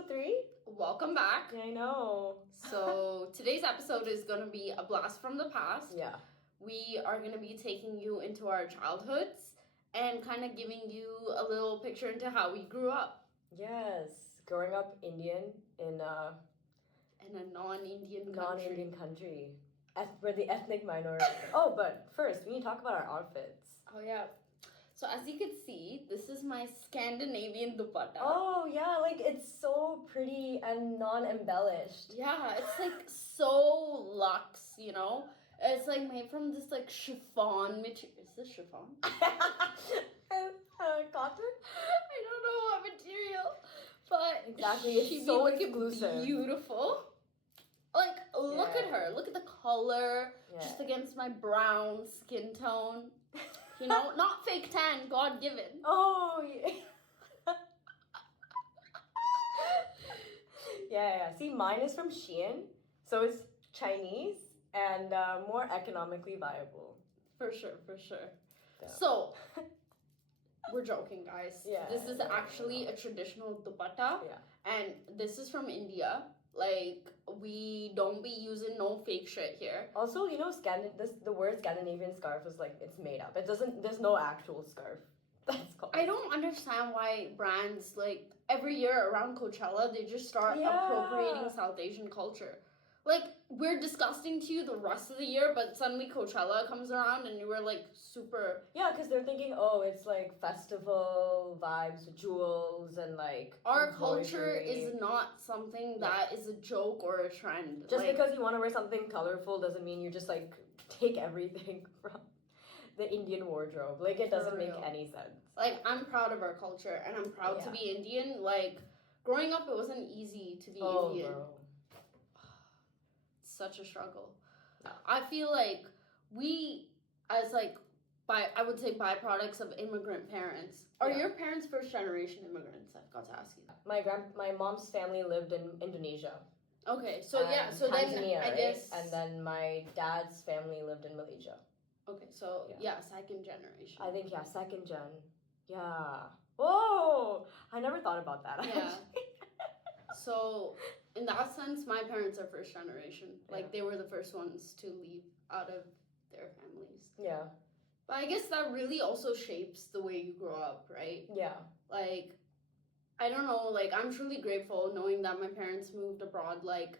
episode 3? Welcome back. I know. So today's episode is going to be a blast from the past. Yeah. We are going to be taking you into our childhoods and kind of giving you a little picture into how we grew up. Yes. Growing up Indian in a non-Indian country. We're the ethnic minority. Oh, but first, we need to talk about our outfits. Oh, yeah. So as you can see, this is my Scandinavian dupatta. Oh, yeah, like it's so pretty and non-embellished. Yeah, it's like so luxe, you know? It's like made from this like chiffon material. Is this chiffon? Cotton? I don't know what material. But exactly, it's so exclusive. Beautiful. Like, look at her. Look at the color. Yeah. Just against my brown skin tone. You know, not fake tan, God given. Oh, yeah. yeah. See, mine is from Shein, so it's Chinese and more economically viable. For sure. Yeah. So, we're joking, guys. Yeah. This is actually a traditional dupatta. Yeah. And this is from India. Like, we don't be using no fake shit here. Also, you know, the word Scandinavian scarf is like, it's made up. There's no actual scarf. That's called. I don't understand why brands, like, every year around Coachella, they just start appropriating South Asian culture. Like, we're disgusting to you the rest of the year, but suddenly Coachella comes around and you were, like, super... Yeah, because they're thinking, oh, it's, like, festival vibes with jewels and, like... Our culture is not something that is a joke or a trend. Just because you want to wear something colorful doesn't mean you just, like, take everything from the Indian wardrobe. Like, it doesn't make any sense. Like, I'm proud of our culture, and I'm proud to be Indian. Like, growing up, it wasn't easy to be Indian. Bro. Such a struggle. No. I feel like we, as like, I would say byproducts of immigrant parents. Are your parents first generation immigrants? I've got to ask you. My mom's family lived in Indonesia. Okay, so so Tanzania, then I guess. And then my dad's family lived in Malaysia. Okay, so second generation. I think second gen. Yeah. Whoa! I never thought about that. Yeah. So, in that sense, my parents are first generation. Like, they were the first ones to leave out of their families. Yeah. But I guess that really also shapes the way you grow up, right? Yeah. Like, I don't know, like, I'm truly grateful knowing that my parents moved abroad. Like,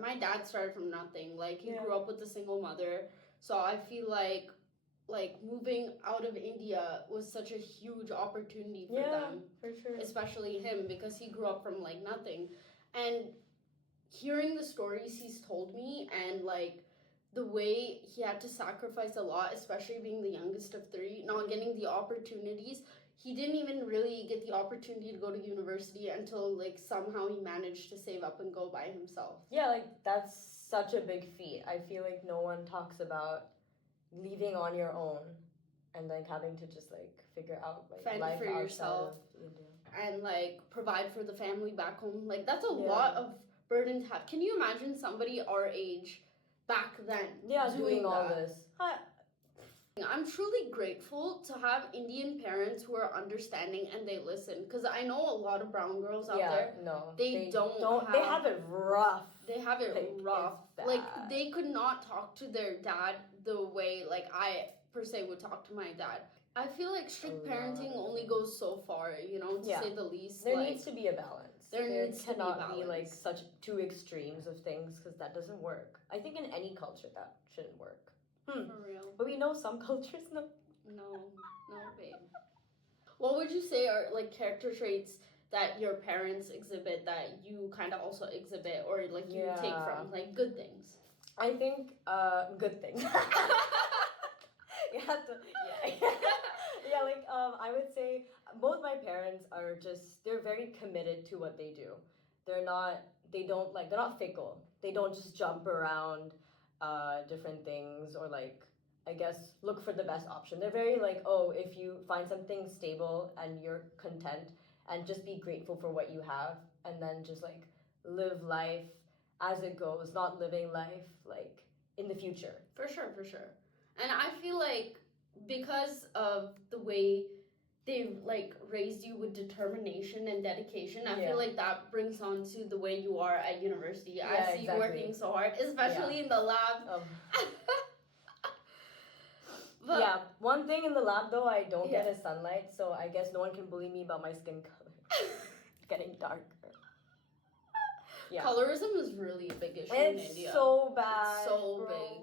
my dad started from nothing. Like, he grew up with a single mother. So I feel like moving out of India was such a huge opportunity for them. For sure. Especially him, because he grew up from like nothing. And hearing the stories he's told me and like the way he had to sacrifice a lot, especially being the youngest of 3, not getting the opportunities. He didn't even really get the opportunity to go to university until like somehow he managed to save up and go by himself. Yeah, like that's such a big feat. I feel like no one talks about leaving on your own and like having to just like figure out like fend life for yourself and like provide for the family back home. Like that's a lot of burden to have. Can you imagine somebody our age back then doing all this? I'm truly grateful to have Indian parents who are understanding and they listen, because I know a lot of brown girls out there. No, they have it rough. They have it rough. Like they could not talk to their dad the way like I per se would talk to my dad. I feel like strict parenting only goes so far, you know, to say the least. There needs to be a balance. There cannot be like such 2 extremes of things, because that doesn't work. I think in any culture that shouldn't work. For real. But we know some cultures, no. No, babe. What would you say are like character traits that your parents exhibit that you kind of also exhibit, or like you take from, like good things? I think good things. You have to, I would say both my parents are they're very committed to what they do. They're not fickle. They don't just jump around different things, or like, I guess, look for the best option. They're very like, oh, if you find something stable and you're content, and just be grateful for what you have, and then just like live life as it goes, not living life like in the future. For sure. And I feel like because of the way they like raised you with determination and dedication. I Yeah. feel like that brings on to the way you are at university. Yeah, I see you exactly. working so hard, especially in the lab. But yeah, one thing in the lab though, I don't Yeah. get is sunlight, so I guess no one can bully me about my skin color. Getting darker. Yeah. colorism is really a big issue in It's India. so bad. It's so bro. big.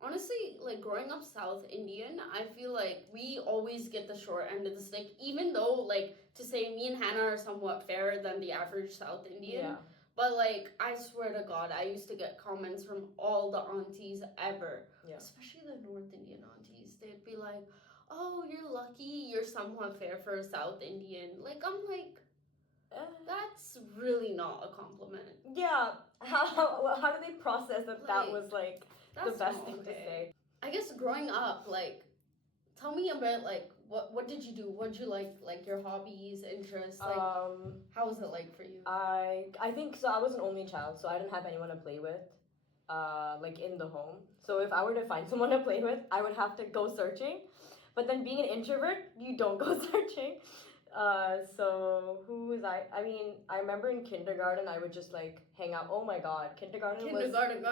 Honestly, like growing up South Indian, I feel like we always get the short end of the stick, even though, like, to say me and Hannah are somewhat fairer than the average South Indian. Yeah. But, like, I swear to God, I used to get comments from all the aunties ever. Yeah. Especially the North Indian aunties. They'd be like, oh, you're lucky you're somewhat fair for a South Indian. Like, I'm like, that's really not a compliment. Yeah. How do they process that that Like, was like That's the best not thing to okay. say? I guess growing up, like, tell me about like what did you do? What did you like your hobbies, interests? Like, how was it like for you? I think so. I was an only child, so I didn't have anyone to play with, like in the home. So if I were to find someone to play with, I would have to go searching. But then being an introvert, you don't go searching. So who was I? I mean, I remember in kindergarten, I would just like hang out. Oh my God, kindergarten. Kindergarten.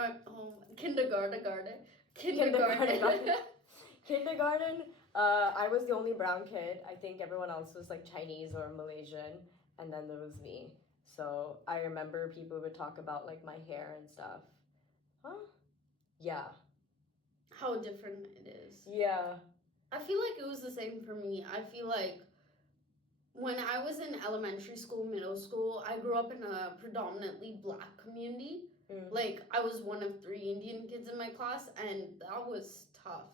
Kindergarten. I was the only brown kid. I think everyone else was like Chinese or Malaysian, and then there was me. So I remember people would talk about like my hair and stuff. Huh? Yeah. How different it is. Yeah. I feel like it was the same for me. I feel like when I was in elementary school, middle school, I grew up in a predominantly black community. Like, I was one of 3 Indian kids in my class, and that was tough.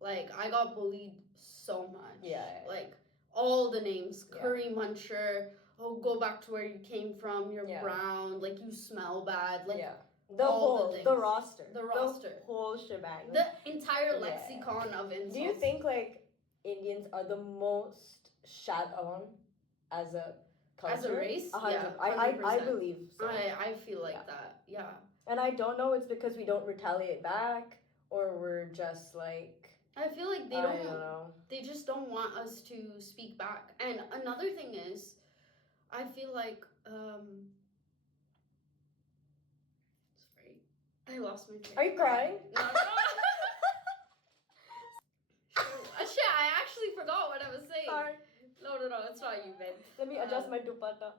Like, I got bullied so much. Yeah. Like, all the names. Yeah. Curry muncher. Oh, go back to where you came from. You're Yeah. brown. Like, you smell bad. Like, yeah. the roster. The roster. The whole shebang. The entire Yeah. lexicon of insults. Do you think like Indians are the most shat on as a culture? As a race? 100%. Yeah, I 100%. believe so. I feel like Yeah. that. Yeah. And I don't know it's because we don't retaliate back or we're just like I feel like I don't know. They just don't want us to speak back. And another thing is, I feel like sorry, I lost my train. Are you crying? No. Shit, I actually forgot what I was saying. Sorry. No, it's not you, man. Let me adjust my dupatta.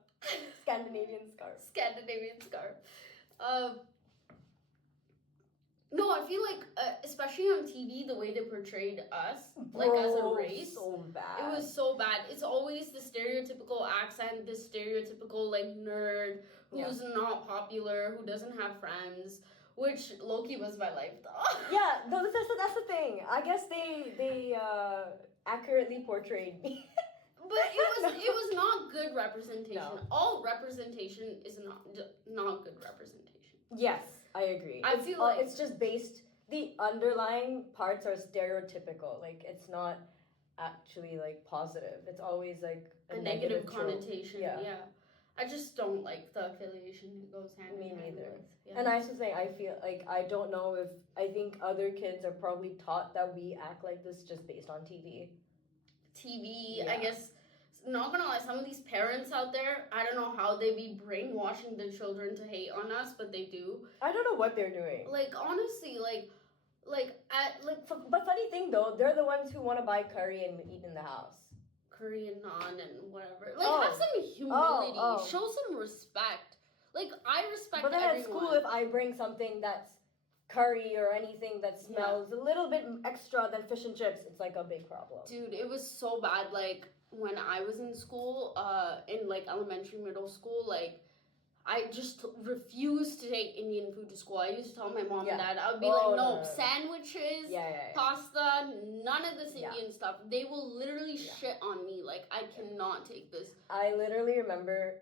Scandinavian scarf. Scandinavian Scarf. No, I feel like, especially on TV, the way they portrayed us, like as a race, so bad. it was so bad. It's always the stereotypical accent, the stereotypical like nerd who's not popular, who doesn't have friends, which Loki was my life though. Yeah, no, that's the thing. I guess they accurately portrayed me. But it was not good representation. No. All representation is not good representation. Yes, I agree. I feel like it's just based. The underlying parts are stereotypical. Like it's not actually like positive. It's always like a negative trope. connotation. Yeah. I just don't like the affiliation that goes hand in hand. Me neither. With, yeah. And I was just saying, I feel like I don't know if I think other kids are probably taught that we act like this just based on TV. I guess. Not gonna lie, some of these parents out there, I don't know how they be brainwashing their children to hate on us, but they do. I don't know what they're doing. Like honestly, But funny thing though, they're the ones who want to buy curry and eat in the house. Korean naan and whatever. Like have some humility. Show some respect. Like I respect But then everyone. at school, if I bring something that's curry or anything that smells a little bit extra than fish and chips, it's like a big problem. Dude, it was so bad. Like when I was in school, in like elementary, middle school, like I just refused to take Indian food to school. I used to tell my mom and dad, I would be no, sandwiches, pasta, none of this Indian stuff. They will literally shit on me. Like I cannot take this. I literally remember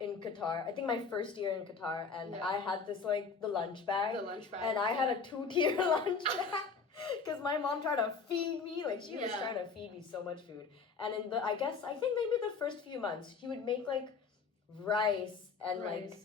in Qatar, I think my first year in Qatar, and I had this like the lunch bag. And I had a 2-tier lunch bag. Because my mom tried to feed me, like she was trying to feed me so much food. And in I think maybe the first few months, she would make like rice and like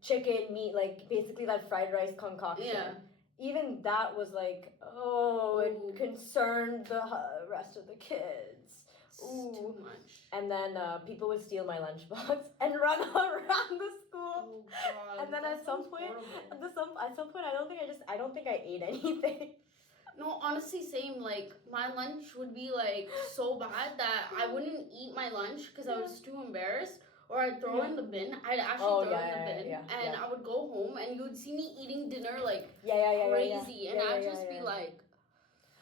chicken meat, like basically that fried rice concoction. Yeah. Even that was like, it concerned the rest of the kids. It's too much. And then people would steal my lunchbox and run around the school. Oh god. And then at some point, I don't think I ate anything. No, honestly, same. Like, my lunch would be, like, so bad that I wouldn't eat my lunch because I was too embarrassed. Or I'd throw in the bin. I'd actually throw in the bin. And I would go home and you would see me eating dinner, like, crazy. And I'd just be like...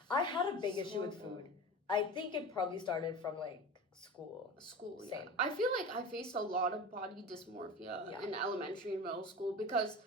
I had a big issue with food. I think it probably started from, like, school. Yeah. I feel like I faced a lot of body dysmorphia in elementary and middle school because...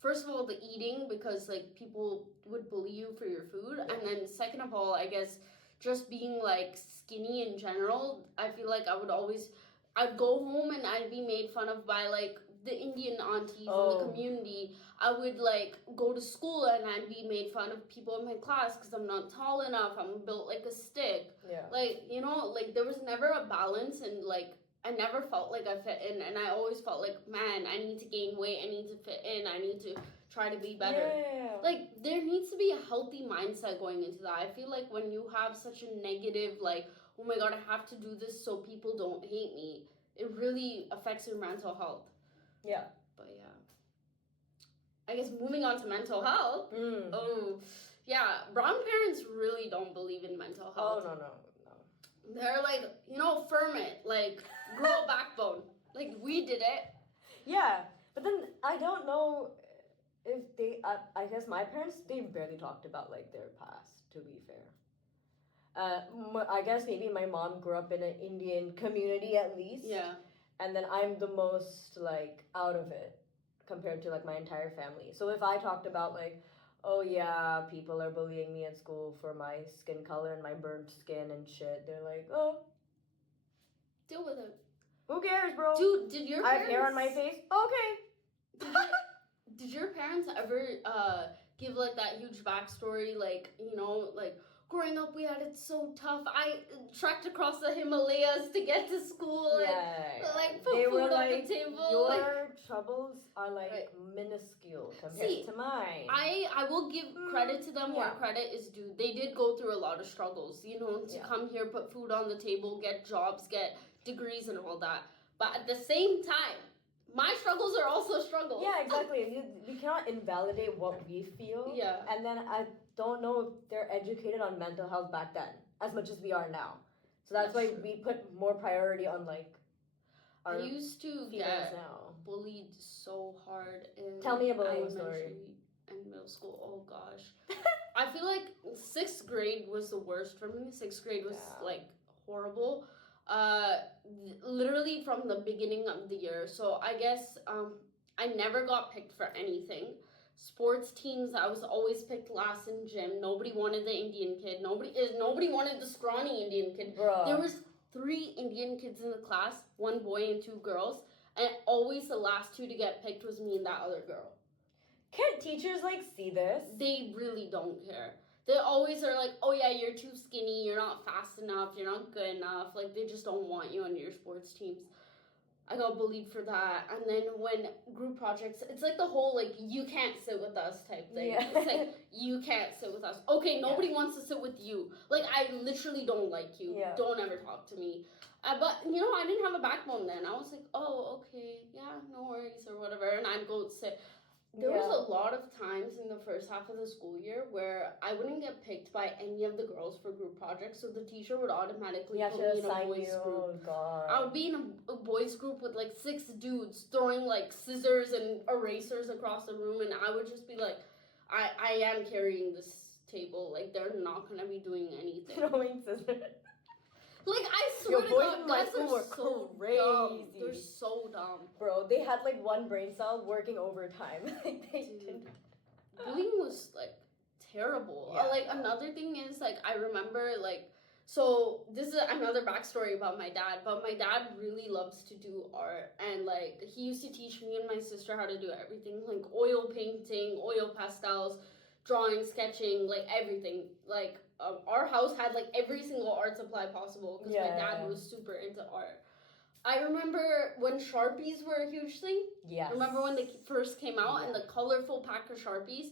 First of all, the eating, because, like, people would bully you for your food. And then second of all, I guess, just being, like, skinny in general, I feel like I'd go home and I'd be made fun of by, like, the Indian aunties in the community. I would, like, go to school and I'd be made fun of people in my class because I'm not tall enough. I'm built like a stick. Yeah. Like, you know, like, there was never a balance and, like, I never felt like I fit in, and I always felt like, man, I need to gain weight, I need to fit in, I need to try to be better. Yeah. Like, there needs to be a healthy mindset going into that. I feel like when you have such a negative, like, oh my god, I have to do this so people don't hate me, it really affects your mental health. Yeah. But yeah. I guess moving on to mental health. Oh, yeah, brown parents really don't believe in mental health. Oh, no. They're like, you know, firm it, like, grow a backbone. Like, we did it. Yeah, but then I don't know if they, I guess my parents, they barely talked about, like, their past, to be fair. I guess maybe my mom grew up in an Indian community at least. Yeah. And then I'm the most, like, out of it compared to, like, my entire family. So if I talked about, like, oh yeah, people are bullying me at school for my skin color and my burnt skin and shit, they're like, oh. Deal with it. Who cares, bro? Dude, did your parents... I have hair on my face? Okay. Did your parents ever give, like, that huge backstory, like, you know, like, growing up we had it so tough. I trekked across the Himalayas to get to school. Yeah. Like, put food on the table. Your troubles are, like, minuscule compared to mine. I will give credit to them where credit is due. They did go through a lot of struggles, you know, to come here, put food on the table, get jobs, get degrees and all that. But at the same time, my struggles are also struggles. Yeah, exactly. We cannot invalidate what we feel. Yeah. And then I don't know if they're educated on mental health back then as much as we are now. So that's why we put more priority on, like, our I used to get bullied so hard in Tell me a bullying story. And middle school. Oh gosh. I feel like 6th grade was the worst for me. 6th grade was like horrible. Literally from the beginning of the year. So I guess I never got picked for anything. Sports teams, I was always picked last in gym. Nobody wanted the Indian kid. Nobody wanted the scrawny Indian kid. Bruh. There was 3 Indian kids in the class, 1 boy and 2 girls, and always the last 2 to get picked was me and that other girl. Can't teachers, like, see this? They really don't care. They always are like, oh yeah, you're too skinny, you're not fast enough, you're not good enough. Like, they just don't want you on your sports teams. I got bullied for that. And then when group projects, it's like the whole, like, you can't sit with us type thing. Yeah. It's like, you can't sit with us. Okay, nobody wants to sit with you. Like, I literally don't like you. Yeah. Don't ever talk to me. But, you know, I didn't have a backbone then. I was like, oh, okay, yeah, no worries or whatever. And I'd go sit. There was a lot of times in the first half of the school year where I wouldn't get picked by any of the girls for group projects, so the teacher would automatically put me in a boys group. Oh, God. I would be in a boys group with, like, 6 dudes throwing, like, scissors and erasers across the room, and I would just be like, I am carrying this table. Like, they're not going to be doing anything. Throwing scissors. Like, I swear to God, guys are so crazy. Dumb. They're so dumb. Bro, they had, like, 1 brain cell working overtime. Like, they didn't. Bullying was, like, terrible. Yeah. Like, another thing is, like, I remember, like, so this is another backstory about my dad, but my dad really loves to do art, and, like, he used to teach me and my sister how to do everything, like, oil painting, oil pastels, drawing, sketching, like, everything. Like, our house had, like, every single art supply possible because my dad was super into art. I remember when Sharpies were a huge thing. Yeah. Remember when they first came out and the colorful pack of Sharpies?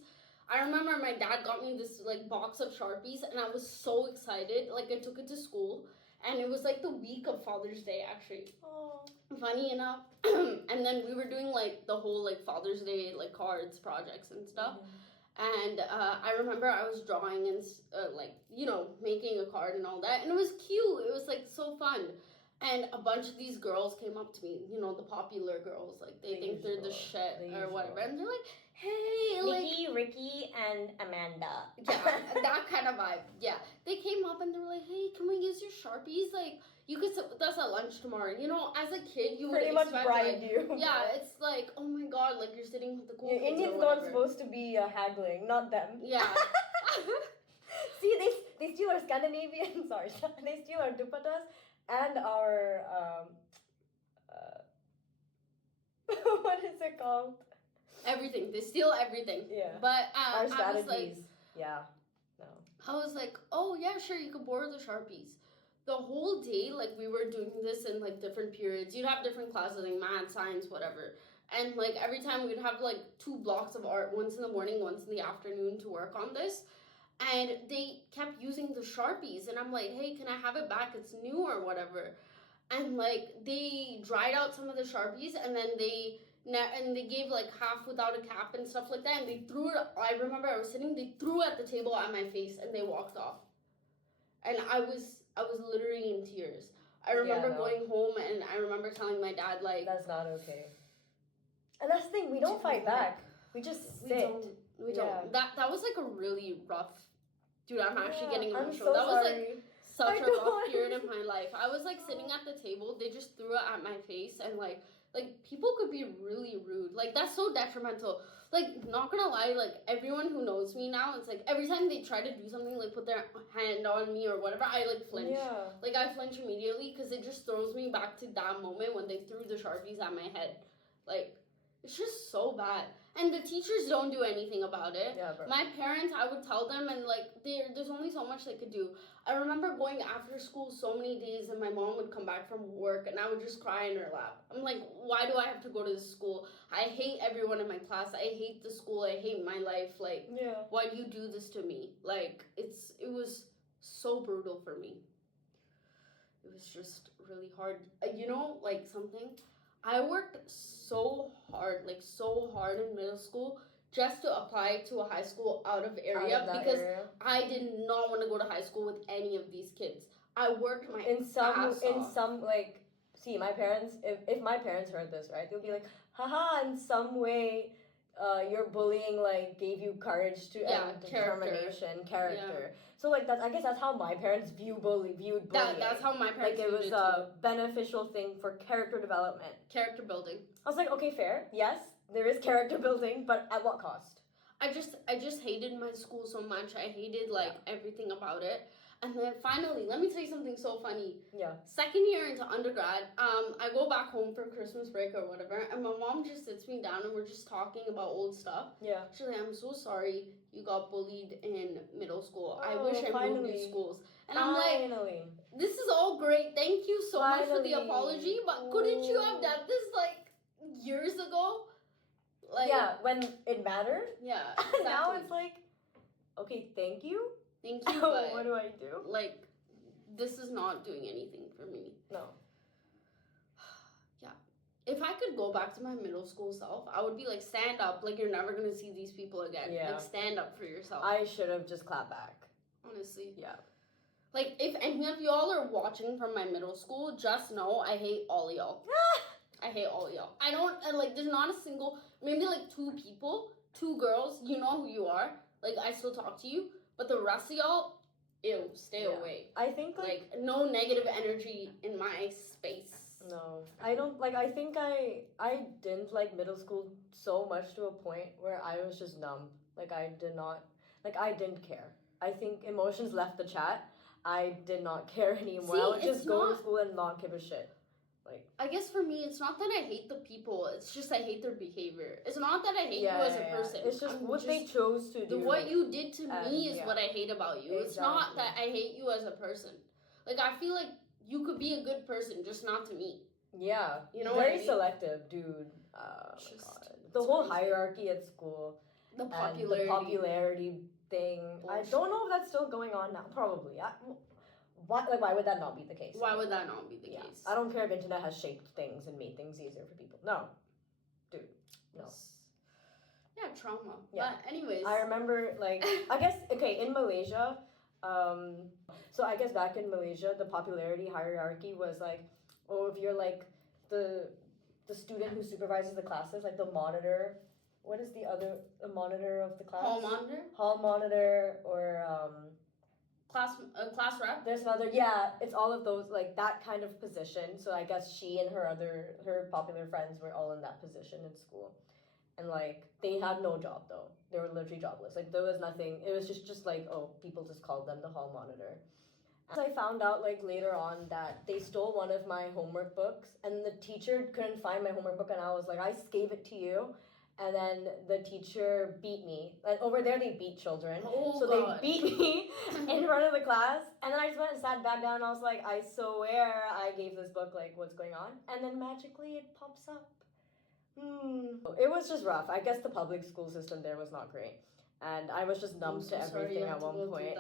I remember my dad got me this, like, box of Sharpies and I was so excited. Like, I took it to school and it was like the week of Father's Day, actually. Oh. Funny enough. And then we were doing like the whole like Father's Day like cards projects and stuff. And I remember I was drawing and like, you know, making a card and all that, and it was cute. It was like so fun. And a bunch of these girls came up to me, you know, the popular girls, like they think they're the shit or whatever, and they're like, hey, Nicki, Ricky, and Amanda. Yeah, that kind of vibe. Yeah, they came up and they were like, hey, can we use your Sharpies? Like, you could sit with us at lunch tomorrow. You know, as a kid, you pretty would much expect, bribe like, you. Yeah, it's like, oh my god, like you're sitting with the cool kids. Indians aren't supposed to be haggling, not them. Yeah. See, they steal our Scandinavian, sorry, they steal our dupattas and our, what is it called? Everything. They steal everything. Yeah. But our strategies. I was like, yeah. No. I was like, oh yeah, sure, you could borrow the Sharpies. The whole day, like, we were doing this in like different periods. You'd have different classes, like math, science, whatever. And like every time we'd have like 2 blocks of art, once in the morning, once in the afternoon, to work on this. And they kept using the Sharpies, and I'm like, hey, can I have it back? It's new or whatever. And like they dried out some of the Sharpies, and then they gave like half without a cap and stuff like that, and they threw it. I remember I was sitting, they threw at the table at my face, and they walked off. And I was literally in tears. I remember going home, and I remember telling my dad, like, that's not okay. And that's the thing, we don't fight back. We just sit. We don't. That was like a really rough. Dude, I'm actually getting emotional. So that was sorry. like such a rough period in my life. I was like sitting at the table, they just threw it at my face, and like people could be really rude. Like, that's so detrimental. Like, not gonna lie, like everyone who knows me now, it's like every time they try to do something, like put their hand on me or whatever, I like flinch. Yeah. Like, I flinch immediately because it just throws me back to that moment when they threw the Sharpies at my head. Like, it's just so bad. And the teachers don't do anything about it. Yeah, bro. My parents, I would tell them, and like there's only so much they could do. I remember going after school so many days, and my mom would come back from work, and I would just cry in her lap. I'm like, why do I have to go to this school? I hate everyone in my class. I hate the school. I hate my life. Like, why do you do this to me? Like, it was so brutal for me. It was just really hard. You know, like something. I worked so hard in middle school just to apply to a high school out of area because I did not want to go to high school with any of these kids. I worked my ass off. Like, see, my parents, if my parents heard this, right, they'll be like, haha, in some way, your bullying, like, gave you courage to determination, character. Yeah. So, like, I guess that's how my parents viewed bullying. That's how my parents viewed it. Like, it was a beneficial thing for character development. Character building. I was like, okay, fair. Yes, there is character building, but at what cost? I just hated my school so much. I hated, like, everything about it. And then finally, let me tell you something so funny. Yeah. Second year into undergrad, I go back home for Christmas break or whatever, and my mom just sits me down and we're just talking about old stuff. Yeah. She's like, I'm so sorry you got bullied in middle school. I wish I moved new schools. And I'm like, this is all great. Thank you so much for the apology, but couldn't you have done this, like, years ago? Like, yeah, when it mattered. Yeah, exactly. Now it's like, okay, thank you. Thank you, but what do I do? Like, this is not doing anything for me. No. Yeah. If I could go back to my middle school self, I would be like, stand up, like you're never gonna see these people again. Yeah. Like, stand up for yourself. I should have just clapped back. Honestly. Yeah. Like, if any of y'all are watching from my middle school, just know I hate all y'all. I hate all y'all. I don't, like, there's not a single, maybe like 2 people, 2 girls, you know who you are. Like, I still talk to you. But the rest of y'all, ew, stay away. I think, like, no negative energy in my space. No. I don't, like, I think I didn't like middle school so much to a point where I was just numb. Like, I didn't care. I think emotions left the chat. I did not care anymore. See, I would just go to school and not give a shit. Like, I guess for me, it's not that I hate the people. It's just I hate their behavior. It's not that I hate you as a person. It's just what they chose to do. What you did to me is what I hate about you. Exactly. It's not that I hate you as a person. Like, I feel like you could be a good person, just not to me. Yeah. You know very what I mean? selective, dude. Oh my god. The whole hierarchy at school. The popularity. And the popularity thing. Bullshit. I don't know if that's still going on now. Probably. why would that not be the case? Why would that not be the case? I don't care if internet has shaped things and made things easier for people. No. Dude, no. Yeah, trauma. Yeah. But anyways. I remember, like, I guess, okay, in Malaysia, so I guess back in Malaysia, the popularity hierarchy was like, oh, if you're like the student who supervises the classes, like the monitor, what is the monitor of the class? Hall monitor? Hall monitor, or class rep? there's another, it's all of those, like that kind of position. So I guess she and her popular friends were all in that position in school. And like they had no job though. They were literally jobless. Like there was nothing. It was just like, oh, people just called them the hall monitor. And I found out like later on that they stole one of my homework books, and the teacher couldn't find my homework book, and I was like, I gave it to you. And then the teacher beat me. Like over there, they beat children. Oh, so God. they beat me in front of the class. And then I just went and sat back down, and I was like, I swear I gave this book, like, what's going on? And then magically it pops up. It was just rough. I guess the public school system there was not great. And I was just numb to everything at one point.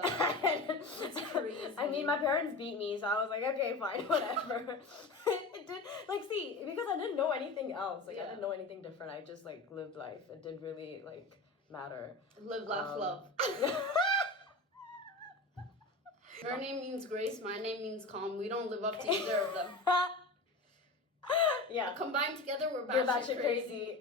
I mean, my parents beat me, so I was like, okay, fine, whatever. It did, like, see, because I didn't know anything else. Like, I didn't know anything different. I just, like, lived life. It didn't really, like, matter. Live, laugh, love. Her name means Grace, my name means Calm. We don't live up to either of them. Yeah. Combined together, we're BatShtCrazy. Crazy.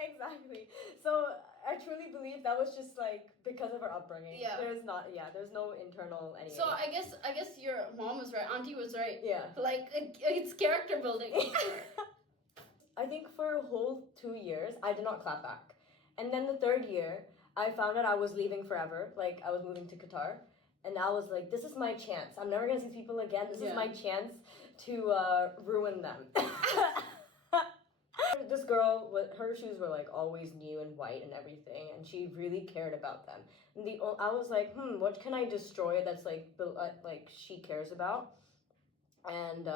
Exactly. So I truly believe that was just like because of our upbringing. Yeah. There's no internal anything. So I guess your mom was right. Auntie was right. Yeah. Like it's character building. I think for a whole 2 years I did not clap back, and then the third year I found out I was leaving forever. Like I was moving to Qatar, and I was like, this is my chance. I'm never gonna see people again. This is my chance to ruin them. This girl, her shoes were like always new and white and everything, and she really cared about them. And I was like, what can I destroy that's like she cares about? And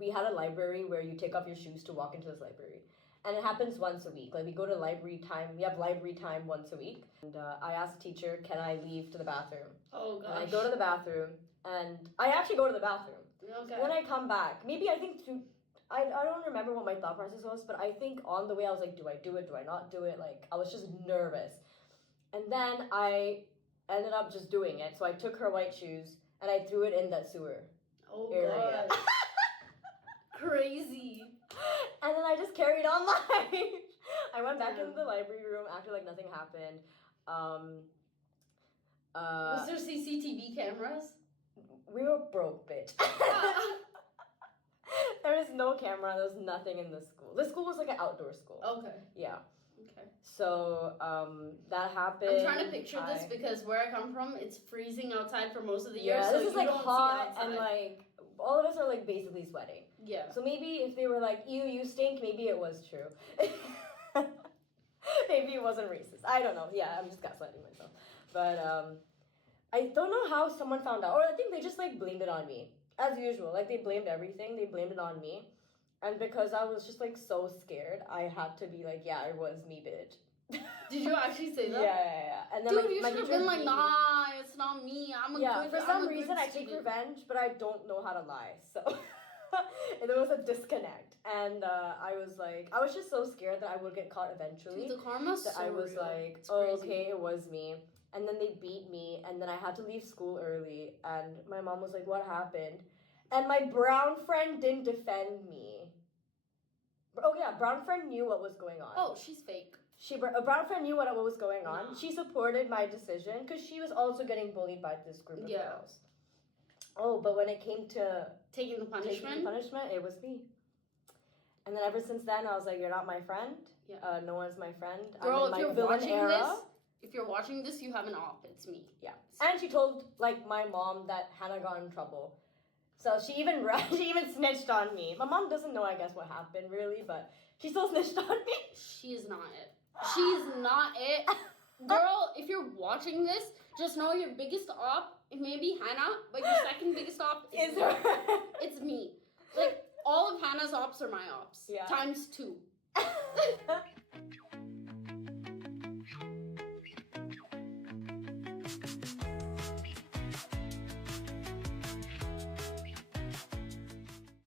we had a library where you take off your shoes to walk into this library, and it happens once a week. Like we go to library time. We have library time once a week, and I asked the teacher, can I leave to the bathroom? Oh gosh. And I go to the bathroom, and I actually go to the bathroom. Okay. When I come back, maybe I think I don't remember what my thought process was, but I think on the way I was like, do I do it? Do I not do it? Like, I was just nervous. And then I ended up just doing it. So I took her white shoes and I threw it in that sewer. Oh, area. God. Crazy. And then I just carried on life. I went back into the library room, acted like nothing happened. Was there CCTV cameras? We were broke, bitch. There was no camera. There was nothing in the school. The school was like an outdoor school. Okay. Yeah. Okay. So that happened. I'm trying to picture this because where I come from, it's freezing outside for most of the year. Yeah, so this is like hot and like all of us are like basically sweating. Yeah. So maybe if they were like, ew, you stink, maybe it was true. Maybe it wasn't racist. I don't know. Yeah, I'm just gaslighting myself. But I don't know how someone found out. Or I think they just like blamed it on me. As usual. Like they blamed everything. They blamed it on me. And because I was just like so scared, I had to be like, yeah, it was me, bitch. Did you actually say that? Yeah. And then dude, you should have been like, nah, it's not me. I'm a good for some reason I take revenge, but I don't know how to lie. So there was a disconnect. And I was just so scared that I would get caught eventually. Dude, the karma's that so I was real. like, it's oh, crazy. okay, it was me. And then they beat me, and then I had to leave school early. And my mom was like, what happened? And my brown friend didn't defend me. Oh yeah, brown friend knew what was going on. Oh, she's fake. A brown friend knew what was going on. Nah. She supported my decision because she was also getting bullied by this group of girls. Oh, but when it came to taking the punishment, it was me. And then ever since then, I was like, you're not my friend. Yeah. No one's my friend. Girl, I'm in if my you're watching era. this, you have an op. It's me. Yeah. And she told like my mom that Hannah got in trouble. So she even snitched on me. My mom doesn't know, I guess, what happened really, but she still snitched on me. She is not it. She's not it. Girl, if you're watching this, just know your biggest op, it may be Hannah, but your second biggest op is her. It's me. Like, all of Hannah's ops are my ops. Yeah. Times 2.